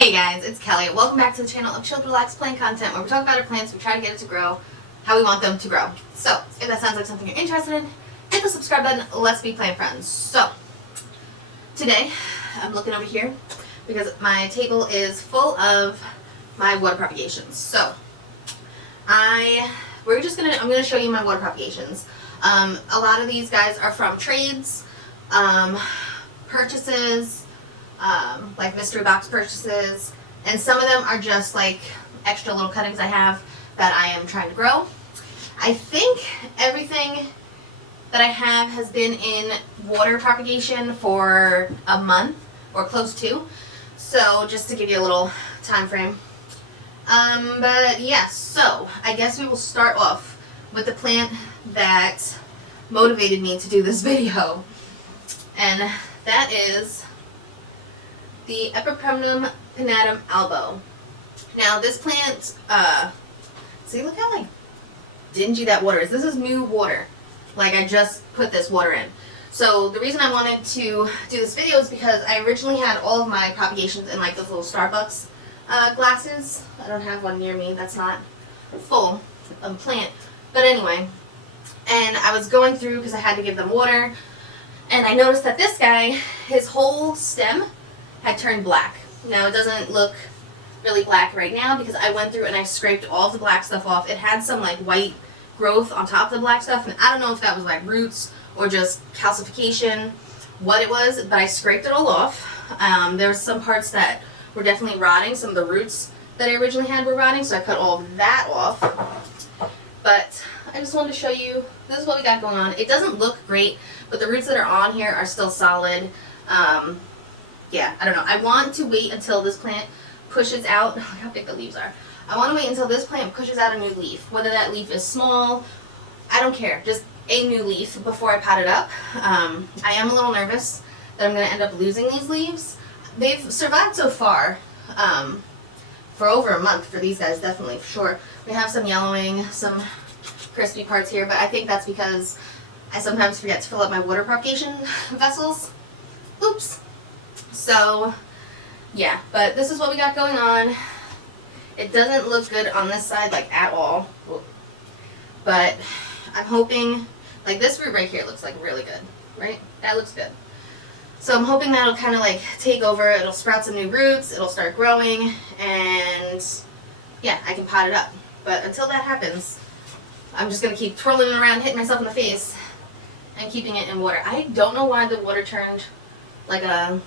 Hey guys, it's Kelly. Welcome back to the channel of Chilled Relaxed Plant Content, where we talk about our plants, we try to get it to grow how we want them to grow. So, if that sounds like something you're interested in, hit the subscribe button. Let's be plant friends. So, today, I'm looking over here because my table is full of my water propagations. So, I'm gonna show you my water propagations. A lot of these guys are from trades, purchases, like mystery box purchases, and some of them are just like extra little cuttings I have that I am trying to grow. I think everything that I have has been in water propagation for a month or close to, so just to give you a little time frame. But yes, so I guess we will start off with the plant that motivated me to do this video, and that is the Propagations albo. Now this plant, see, look how like dingy that water is. This is new water. Like, I just put this water in. So the reason I wanted to do this video is because I originally had all of my propagations in like those little Starbucks glasses. I don't have one near me that's not full of plant. But anyway, and I was going through because I had to give them water, and I noticed that this guy, his whole stem had turned black. Now it doesn't look really black right now because I went through and I scraped all of the black stuff off. It had some like white growth on top of the black stuff, and I don't know if that was like roots or just calcification, what it was, but I scraped it all off. There were some parts that were definitely rotting. Some of the roots that I originally had were rotting, so I cut all of that off. But I just wanted to show you, this is what we got going on. It doesn't look great, but the roots that are on here are still solid. Yeah, I don't know. I want to wait until this plant pushes out. Look how big the leaves are. I want to wait until this plant pushes out a new leaf. Whether that leaf is small, I don't care. Just a new leaf before I pot it up. I am a little nervous that I'm going to end up losing these leaves. They've survived so far for over a month for these guys, definitely, for sure. We have some yellowing, some crispy parts here, but I think that's because I sometimes forget to fill up my water propagation vessels. Oops. So, yeah, but this is what we got going on. It doesn't look good on this side, like, at all. But I'm hoping, like, this root right here looks, like, really good, right? That looks good. So I'm hoping that'll kind of, like, take over. It'll sprout some new roots. It'll start growing. And, yeah, I can pot it up. But until that happens, I'm just going to keep twirling it around, hitting myself in the face, and keeping it in water. I don't know why the water turned like a...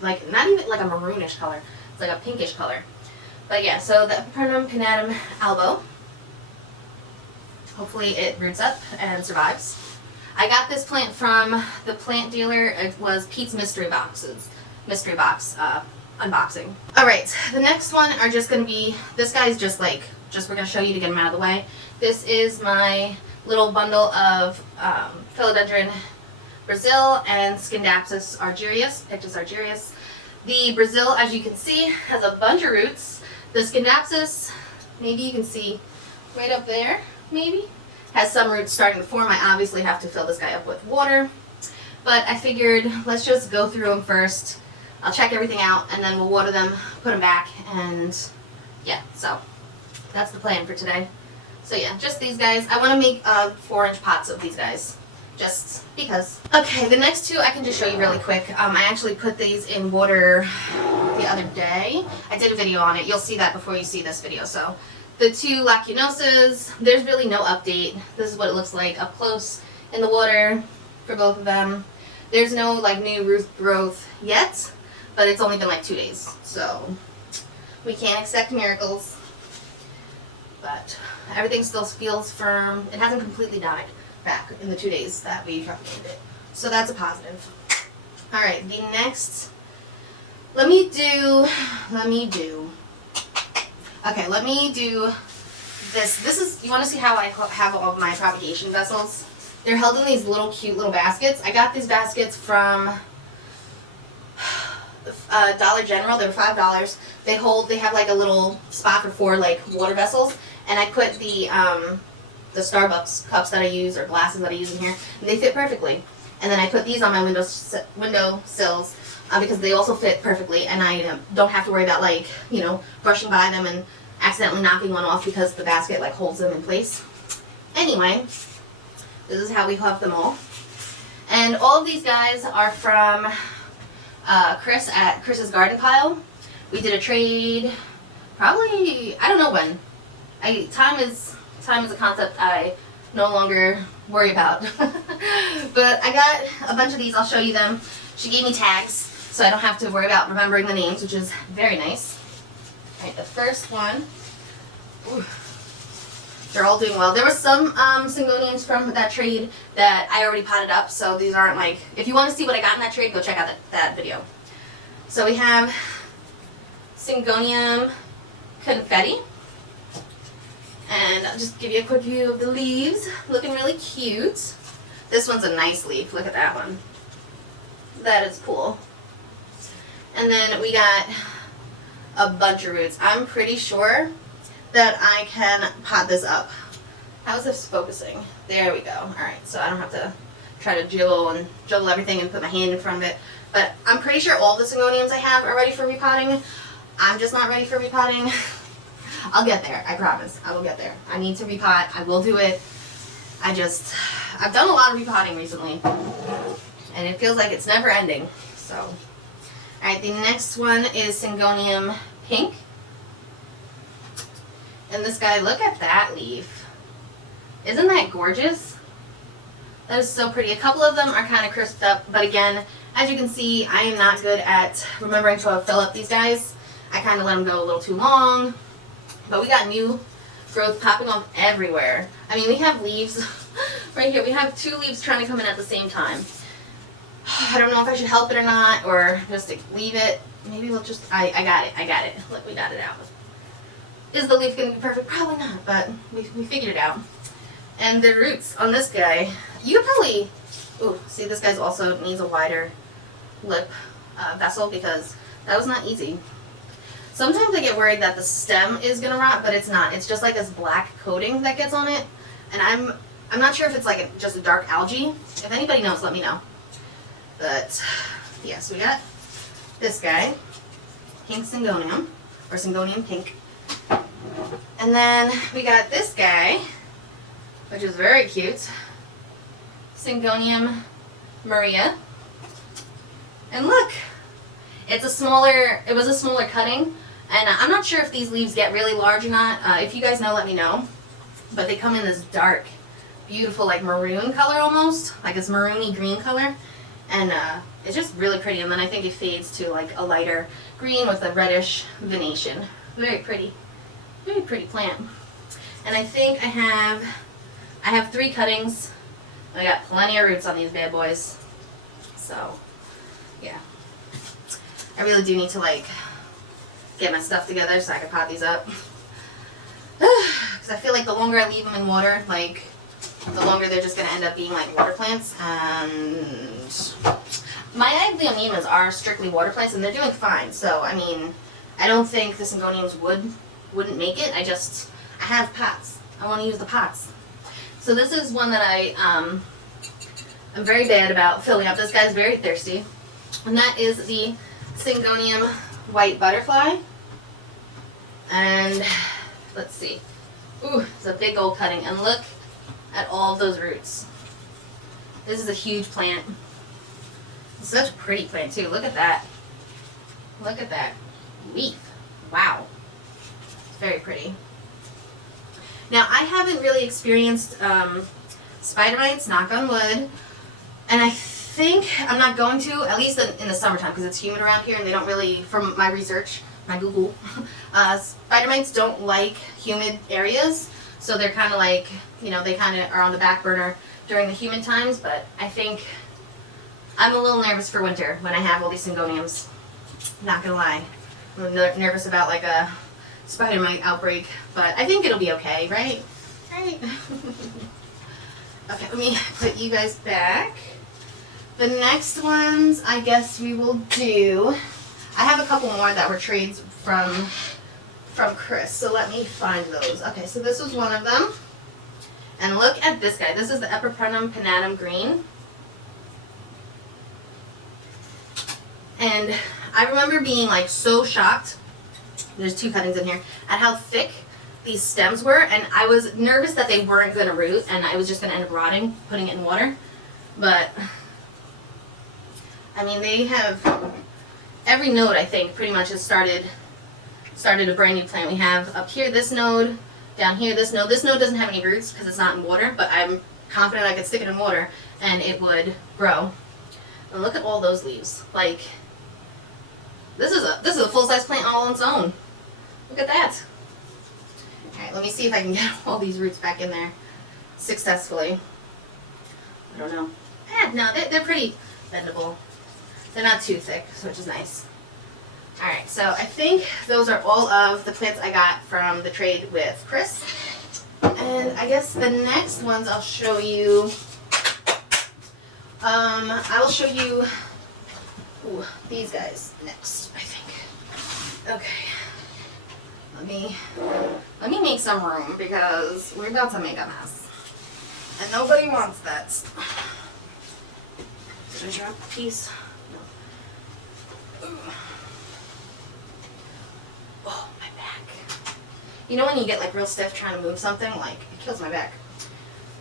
like, not even like a maroonish color. It's like a pinkish color. But yeah, so the Propagations albo. Hopefully it roots up and survives. I got this plant from the plant dealer. It was Pete's Mystery Box unboxing. Alright, the next one are just going to be, this guy's just we're going to show you to get him out of the way. This is my little bundle of Philodendron Brazil and Scindapsus Pictus argyrius. The Brazil, as you can see, has a bunch of roots. The Scindapsus, maybe you can see right up there, maybe, has some roots starting to form. I obviously have to fill this guy up with water, but I figured let's just go through them first. I'll check everything out, and then we'll water them, put them back, and yeah, so that's the plan for today. So yeah, just these guys. I want to make 4-inch pots of these guys, just because. Okay, the next two I can just show you really quick. I actually put these in water the other day. I did a video on it. You'll see that before you see this video. So the two Lacunosas, there's really no update. This is what it looks like up close in the water for both of them. There's no like new root growth yet, but it's only been like 2 days. So we can't expect miracles. But everything still feels firm. It hasn't completely died back in the 2 days that we propagated it. So that's a positive. Alright, the next, let me do this. This is, you want to see how I have all of my propagation vessels? They're held in these little cute little baskets. I got these baskets from Dollar General. They were $5. They have like a little spot for 4 like water vessels, and I put the Starbucks cups that I use or glasses that I use in here, and they fit perfectly. And then I put these on my window sills. because they also fit perfectly, and I don't have to worry about, like, you know, brushing by them and accidentally knocking one off because the basket like holds them in place. Anyway, this is how we have them all. And all of these guys are from Chris at Chris's Garden Pile. We did a trade, probably, I don't know when. Time is a concept I no longer worry about. But I got a bunch of these. I'll show you them. She gave me tags, so I don't have to worry about remembering the names, which is very nice. All right, the first one. Ooh, they're all doing well. There were some Syngoniums from that trade that I already potted up, so these aren't like, if you want to see what I got in that trade, go check out that video. So we have Syngonium Confetti. And I'll just give you a quick view of the leaves. Looking really cute. This one's a nice leaf. Look at that one. That is cool. And then we got a bunch of roots. I'm pretty sure that I can pot this up. How is this focusing? There we go. Alright, so I don't have to try to juggle everything and put my hand in front of it. But I'm pretty sure all the Syngoniums I have are ready for repotting. I'm just not ready for repotting. I'll get there, I promise. I will get there. I need to repot. I will do it. I've done a lot of repotting recently, and it feels like it's never ending. So, alright, the next one is Syngonium Pink. And this guy, look at that leaf. Isn't that gorgeous? That is so pretty. A couple of them are kind of crisped up, but again, as you can see, I am not good at remembering to fill up these guys. I kind of let them go a little too long. But we got new growth popping off everywhere. I mean, we have leaves right here. We have 2 leaves trying to come in at the same time. I don't know if I should help it or not, or just leave it. Maybe we'll just, I got it. Look, we got it out. Is the leaf going to be perfect? Probably not, but we figured it out. And the roots on this guy, you could probably, ooh, see this guy's also needs a wider lip vessel because that was not easy. Sometimes I get worried that the stem is gonna rot, but it's not. It's just like this black coating that gets on it, and I'm not sure if it's like just a dark algae. If anybody knows, let me know. But yeah, so we got this guy, Pink Syngonium, or Syngonium Pink, and then we got this guy, which is very cute, Syngonium Maria, and look, it was a smaller cutting. And I'm not sure if these leaves get really large or not. If you guys know, let me know. But they come in this dark, beautiful, like maroon color almost. Like this maroony green color. And it's just really pretty. And then I think it fades to like a lighter green with a reddish venation. Very pretty. Very pretty plant. And I think I have 3 cuttings. I got plenty of roots on these bad boys. So, yeah. I really do need to like get my stuff together so I can pot these up. Because I feel like the longer I leave them in water, like, the longer they're just going to end up being like water plants. And my Aglaonemas are strictly water plants, and they're doing fine. So, I mean, I don't think the Syngoniums wouldn't make it. I have pots. I want to use the pots. So this is one that I'm very bad about filling up. This guy's very thirsty. And that is the Syngonium White Butterfly. And let's see. Ooh, it's a big old cutting. And look at all of those roots. This is a huge plant. It's such a pretty plant too. Look at that. Look at that leaf. Wow. It's very pretty. Now, I haven't really experienced spider mites, knock on wood. And I think I'm not going to, at least in the summertime, because it's humid around here and they don't really, from my research, my Google, spider mites don't like humid areas, so they're kind of like, you know, they kind of are on the back burner during the humid times, but I think I'm a little nervous for winter when I have all these Syngoniums. Not gonna lie. I'm nervous about like a spider mite outbreak, but I think it'll be okay, right? Right? Okay, let me put you guys back. The next ones, I guess we will do, I have a couple more that were trades from Chris, so let me find those. Okay, so this was one of them. And look at this guy. This is the Epiprenum pinnatum green. And I remember being like so shocked, there's 2 cuttings in here, at how thick these stems were, and I was nervous that they weren't going to root and I was just going to end up rotting, putting it in water. But I mean, they have, every node I think pretty much has started a brand new plant. We have up here this node, down here this node. This node doesn't have any roots because it's not in water, but I'm confident I could stick it in water and it would grow. And look at all those leaves. Like, this is a full-size plant all on its own. Look at that. Alright, let me see if I can get all these roots back in there successfully. I don't know. No, they're pretty bendable. They're not too thick, which is nice. Alright, so I think those are all of the plants I got from the trade with Chris. And I guess the next ones I'll show you. I will show you these guys next, I think. Okay. Let me make some room because we're about to make a mess. And nobody wants that. Should I drop a piece? No. Oh, my back. You know when you get like real stiff trying to move something? Like, it kills my back.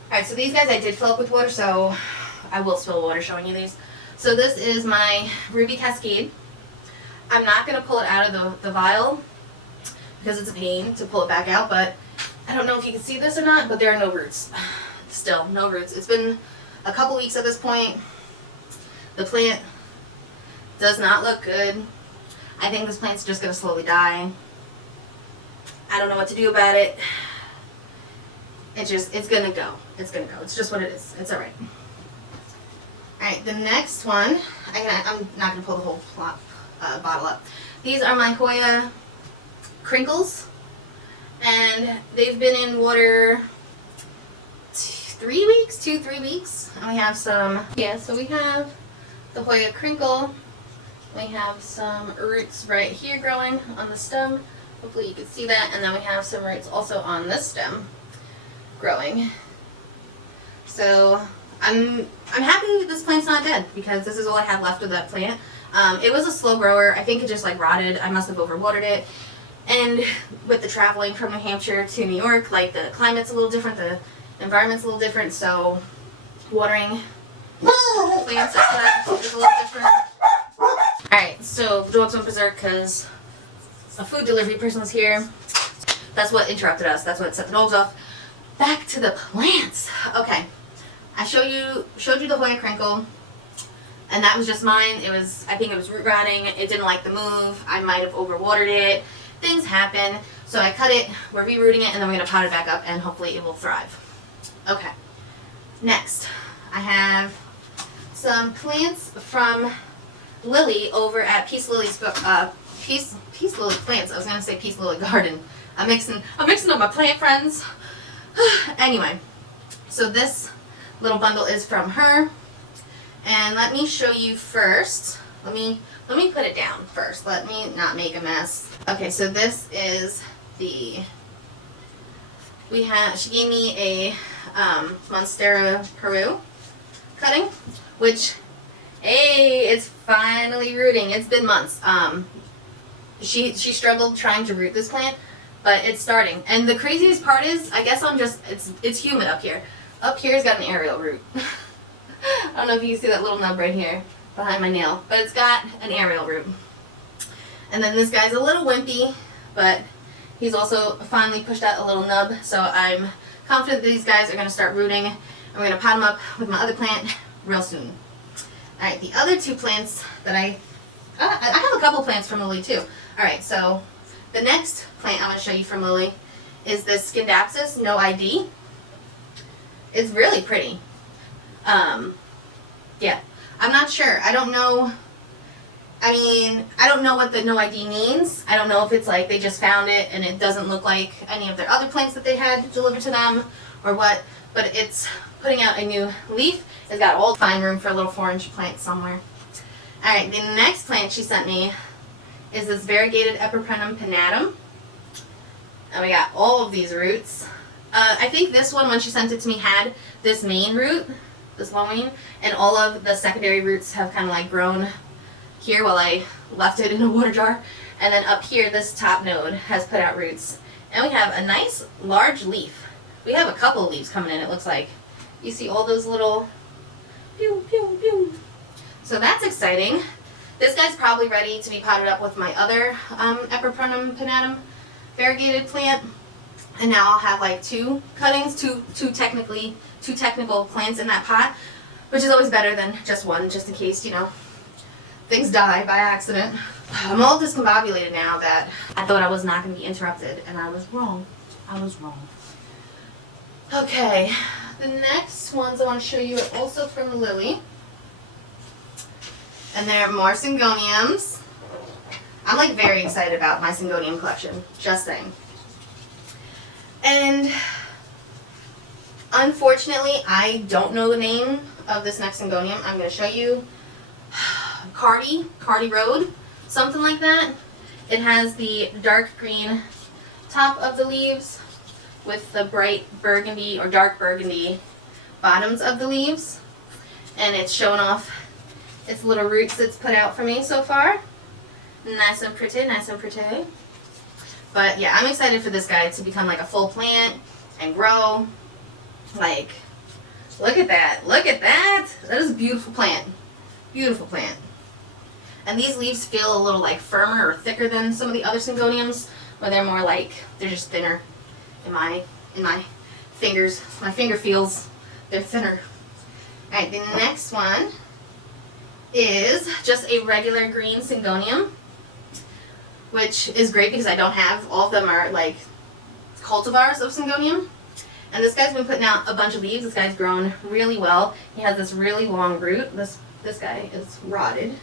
Alright, so these guys I did fill up with water, so I will spill water showing you these. So this is my Ruby Cascade. I'm not going to pull it out of the vial because it's a pain to pull it back out, but I don't know if you can see this or not, but there are no roots. Still, no roots. It's been a couple weeks at this point. The plant does not look good. I think this plant's just going to slowly die. I don't know what to do about it. It's going to go. It's going to go. It's just what it is. It's alright. Alright, the next one, I'm not going to pull the whole bottle up. These are my Hoya crinkles, and they've been in water 3 weeks, 2-3 weeks, and we have some, so we have the Hoya crinkle, we have some roots right here growing on the stem, hopefully you can see that, and then we have some roots also on this stem growing. So I'm happy this plant's not dead because this is all I had left of that plant. It was a slow grower. I think it just like rotted. I must have overwatered it. And with the traveling from New Hampshire to New York, like the climate's a little different, the environment's a little different, so watering plants like that is a little different. Alright, so the dogs went berserk because a food delivery person was here. That's what interrupted us. That's what set the dogs off. Back to the plants. Okay. I showed you the Hoya crinkle, and that was just mine. I think it was root rotting. It didn't like the move. I might have overwatered it. Things happen. So I cut it, we're rerooting it, and then we're going to pot it back up, and hopefully it will thrive. Okay. Next, I have some plants from Lily over at Peace Lily's Peace Lily Plants. I was going to say Peace Lily Garden. I'm mixing up my plant friends. Anyway, so this little bundle is from her, and let me show you first. Let me put it down first. Let me not make a mess. Okay, so this is she gave me a Monstera Peru cutting, which, hey, it's finally rooting. It's been months. She struggled trying to root this plant, but it's starting. And the craziest part is, I guess it's humid up here. Up here's got an aerial root. I don't know if you can see that little nub right here behind my nail, but it's got an aerial root. And then this guy's a little wimpy, but he's also finally pushed out a little nub, so I'm confident that these guys are going to start rooting, and we're going to pot them up with my other plant real soon. Alright, the other 2 plants that I have a couple plants from Lily too. Alright, so the next plant I'm going to show you from Lily is this Scindapsus No ID. It's really pretty. Yeah, I'm not sure. I don't know. I mean, I don't know what the no ID means. I don't know if it's like they just found it and it doesn't look like any of their other plants that they had delivered to them or what, but it's putting out a new leaf. It's got all fine room for a little 4-inch plant somewhere. Alright, the next plant she sent me is this variegated Epiprenum pinnatum. And we got all of these roots. I think this one, when she sent it to me, had this main root, this long main, and all of the secondary roots have kind of like grown here while I left it in a water jar. And then up here, this top node has put out roots. And we have a nice large leaf. We have a couple of leaves coming in, it looks like. You see all those little pew, pew, pew. So that's exciting. This guy's probably ready to be potted up with my other Epiprenum pinnatum variegated plant. And now I'll have like two cuttings, two technical plants in that pot, which is always better than just one, just in case, you know, things die by accident. I'm all discombobulated now that I thought I was not going to be interrupted, and I was wrong. I was wrong. Okay, the next ones I want to show you are also from Lily. And they're more Syngoniums. I'm like very excited about my Syngonium collection, just saying. And unfortunately, I don't know the name of this next Syngonium. I'm going to show you. Cardi Road, something like that. It has the dark green top of the leaves with the bright burgundy or dark burgundy bottoms of the leaves. And it's showing off its little roots it's put out for me so far. Nice and pretty, nice and pretty. But yeah, I'm excited for this guy to become like a full plant and grow. Like, look at that. Look at that. That is a beautiful plant. Beautiful plant. And these leaves feel a little like firmer or thicker than some of the other Syngoniums, where they're more like, they're just thinner in my fingers. My finger feels they're thinner. Alright, the next one is just a regular green Syngonium, which is great because I don't have, all of them are like cultivars of Syngonium. And this guy's been putting out a bunch of leaves. This guy's grown really well. He has this really long root. This guy is rotted.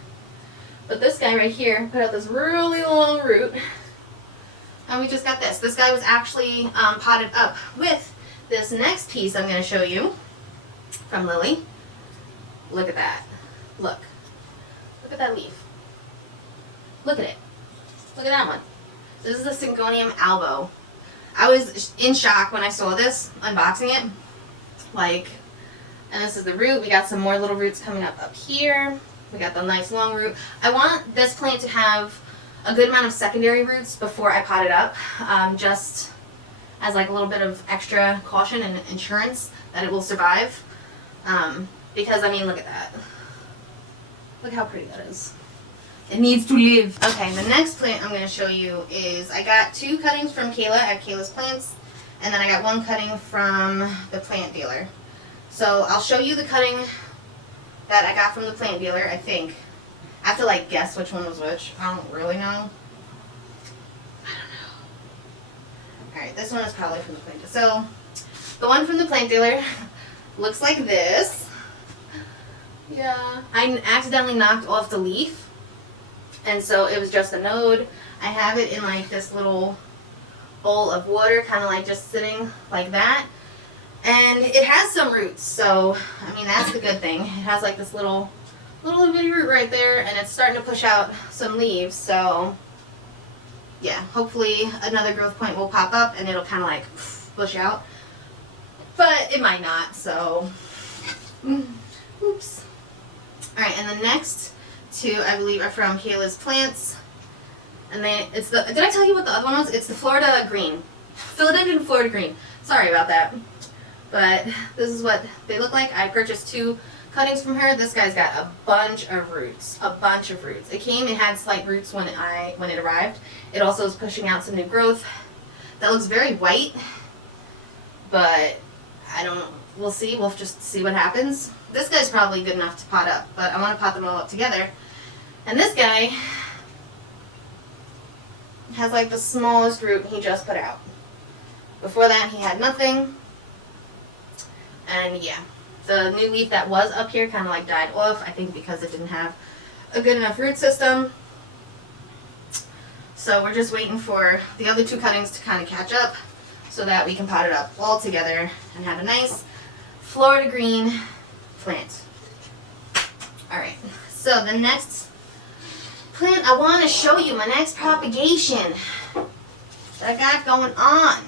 But this guy right here put out this really long root. And we just got this. This guy was actually potted up with this next piece I'm going to show you from Lily. Look at that. Look. Look at that leaf. Look at it. Look at that one. This is the Syngonium albo. I was in shock when I saw this, unboxing it. Like, and this is the root. We got some more little roots coming up here. We got the nice long root. I want this plant to have a good amount of secondary roots before I pot it up, just as like a little bit of extra caution and insurance that it will survive. Because, I mean, look at that. Look how pretty that is. It needs to live. Okay, the next plant I'm going to show you is, I got 2 cuttings from Kayla at Kayla's Plants, and then I got 1 cutting from the plant dealer. So I'll show you the cutting that I got from the plant dealer, I think. I have to like guess which one was which. I don't really know. I don't know. Alright, this one is probably from the plant dealer. So, the one from the plant dealer looks like this. Yeah. I accidentally knocked off the leaf, and so it was just a node. I have it in like this little bowl of water, kind of like just sitting like that. And it has some roots, so, I mean, that's the good thing. It has like this little bitty root right there, and it's starting to push out some leaves, so, yeah, hopefully another growth point will pop up and it'll kind of like push out. But it might not, so, oops. Alright, and the next 2, I believe, are from Kayla's Plants. And it's the, did I tell you what the other one was? It's the Florida Green. Philodendron Florida Green. Sorry about that. But this is what they look like. I purchased 2 cuttings from her. This guy's got a bunch of roots. A bunch of roots. It had slight roots when it arrived. It also is pushing out some new growth. That looks very white. But I don't know. We'll see. We'll just see what happens. This guy's probably good enough to pot up, but I want to pot them all up together. And this guy has like the smallest root he just put out. Before that he had nothing. And yeah, the new leaf that was up here kind of like died off, I think because it didn't have a good enough root system. So we're just waiting for the other 2 cuttings to kind of catch up so that we can pot it up all together and have a nice Florida green plant. Alright, so the next plant I want to show you, my next propagation that I got going on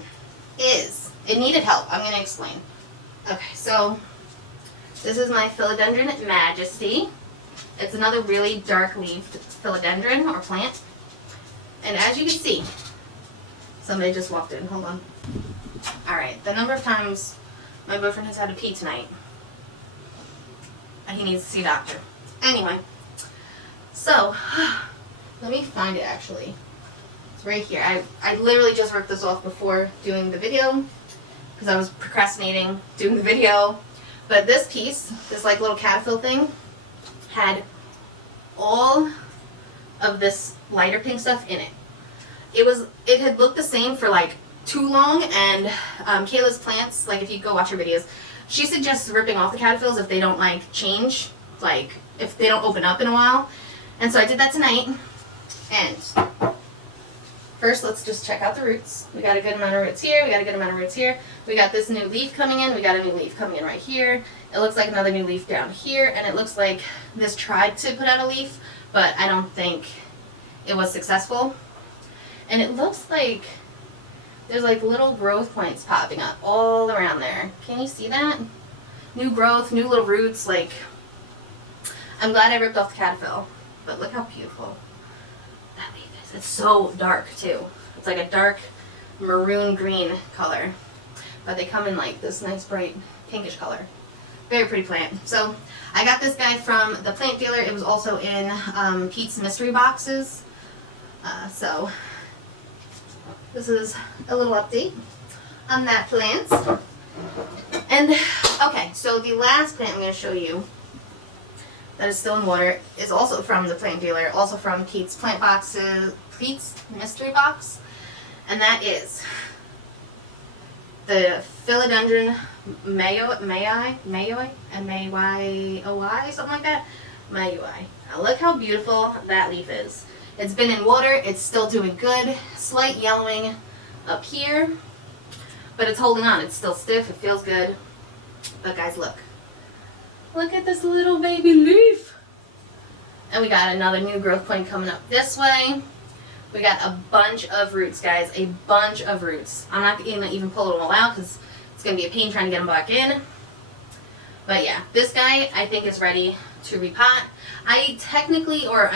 is, it needed help. I'm going to explain. Okay, so this is my Philodendron Majesty. It's another really dark leaved philodendron or plant. And as you can see, somebody just walked in. Hold on. Alright, the number of times my boyfriend has had to pee tonight. He needs to see a doctor. Anyway, so let me find it actually. It's right here. I literally just ripped this off before doing the video because I was procrastinating doing the video. But this piece, this like little caterpillar thing, had all of this lighter pink stuff in it. It had looked the same for like too long, and Kayla's plants, like if you go watch her videos, she suggests ripping off the caterpillars if they don't like change, like if they don't open up in a while. And so I did that tonight. And first let's just check out the roots. We got a good amount of roots here, we got a good amount of roots here. We got this new leaf coming in, we got a new leaf coming in right here. It looks like another new leaf down here, and it looks like this tried to put out a leaf, but I don't think it was successful. And it looks like there's like little growth points popping up all around there. Can you see that? New growth, new little roots. Like, I'm glad I ripped off the caterpillar, but look how beautiful that leaf is. It's so dark too. It's like a dark maroon green color, but they come in like this nice bright pinkish color. Very pretty plant. So I got this guy from the plant dealer. It was also in Pete's mystery boxes. So this is a little update on that plant. And okay, so the last plant I'm going to show you that is still in water is also from the plant dealer, also from Pete's plant boxes, Pete's mystery box, and that is the Philodendron Mayoi, M-A-Y-O-I, something like that. Mayoi. Now look how beautiful that leaf is. It's been in water, it's still doing good. Slight yellowing up here, but it's holding on. It's still stiff, it feels good. But guys, look. Look at this little baby leaf. And we got another new growth point coming up this way. We got a bunch of roots, guys, a bunch of roots. I'm not going to even pull them all out because it's going to be a pain trying to get them back in. But yeah, this guy I think is ready to repot. I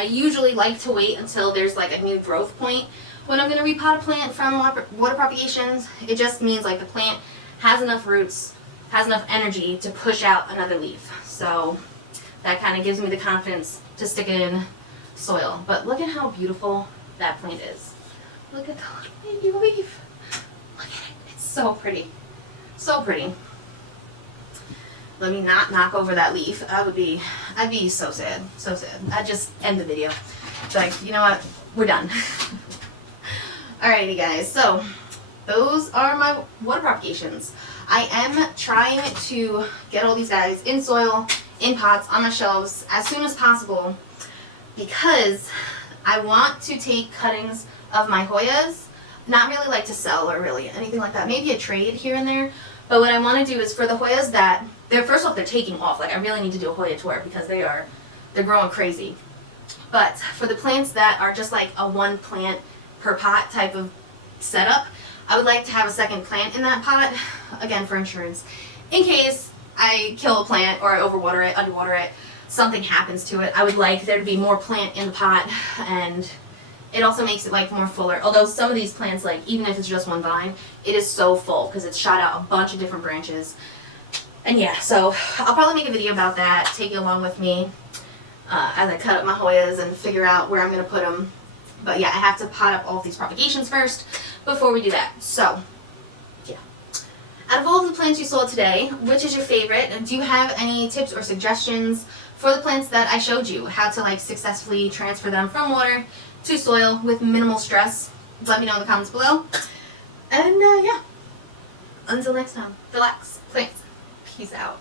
usually like to wait until there's like a new growth point when I'm going to repot a plant from water propagations. It just means like the plant has enough roots, has enough energy to push out another leaf. So that kind of gives me the confidence to stick it in soil. But look at how beautiful that plant is. Look at the little baby leaf. Look at it. It's so pretty. So pretty. Let me not knock over that leaf. I'd be so sad. So sad. I'd just end the video. It's like, you know what? We're done. Alrighty guys, so those are my water propagations. I am trying to get all these guys in soil, in pots, on my shelves as soon as possible because I want to take cuttings of my Hoyas, not really like to sell or really anything like that, maybe a trade here and there, but what I want to do is for the Hoyas that, first off, they're taking off, like I really need to do a Hoya tour because they're growing crazy. But for the plants that are just like a one plant per pot type of setup, I would like to have a second plant in that pot, again for insurance, in case I kill a plant or I overwater it, underwater it, something happens to it. I would like there to be more plant in the pot, and it also makes it like more fuller. Although some of these plants, like even if it's just one vine, it is so full because it's shot out a bunch of different branches. And yeah, so I'll probably make a video about that, take you along with me as I cut up my Hoyas and figure out where I'm going to put them. But yeah, I have to pot up all of these propagations first before we do that. So yeah. Out of all of the plants you saw today, which is your favorite? And do you have any tips or suggestions for the plants that I showed you? How to like successfully transfer them from water to soil with minimal stress? Let me know in the comments below. And yeah, until next time, relax, plants. Peace out.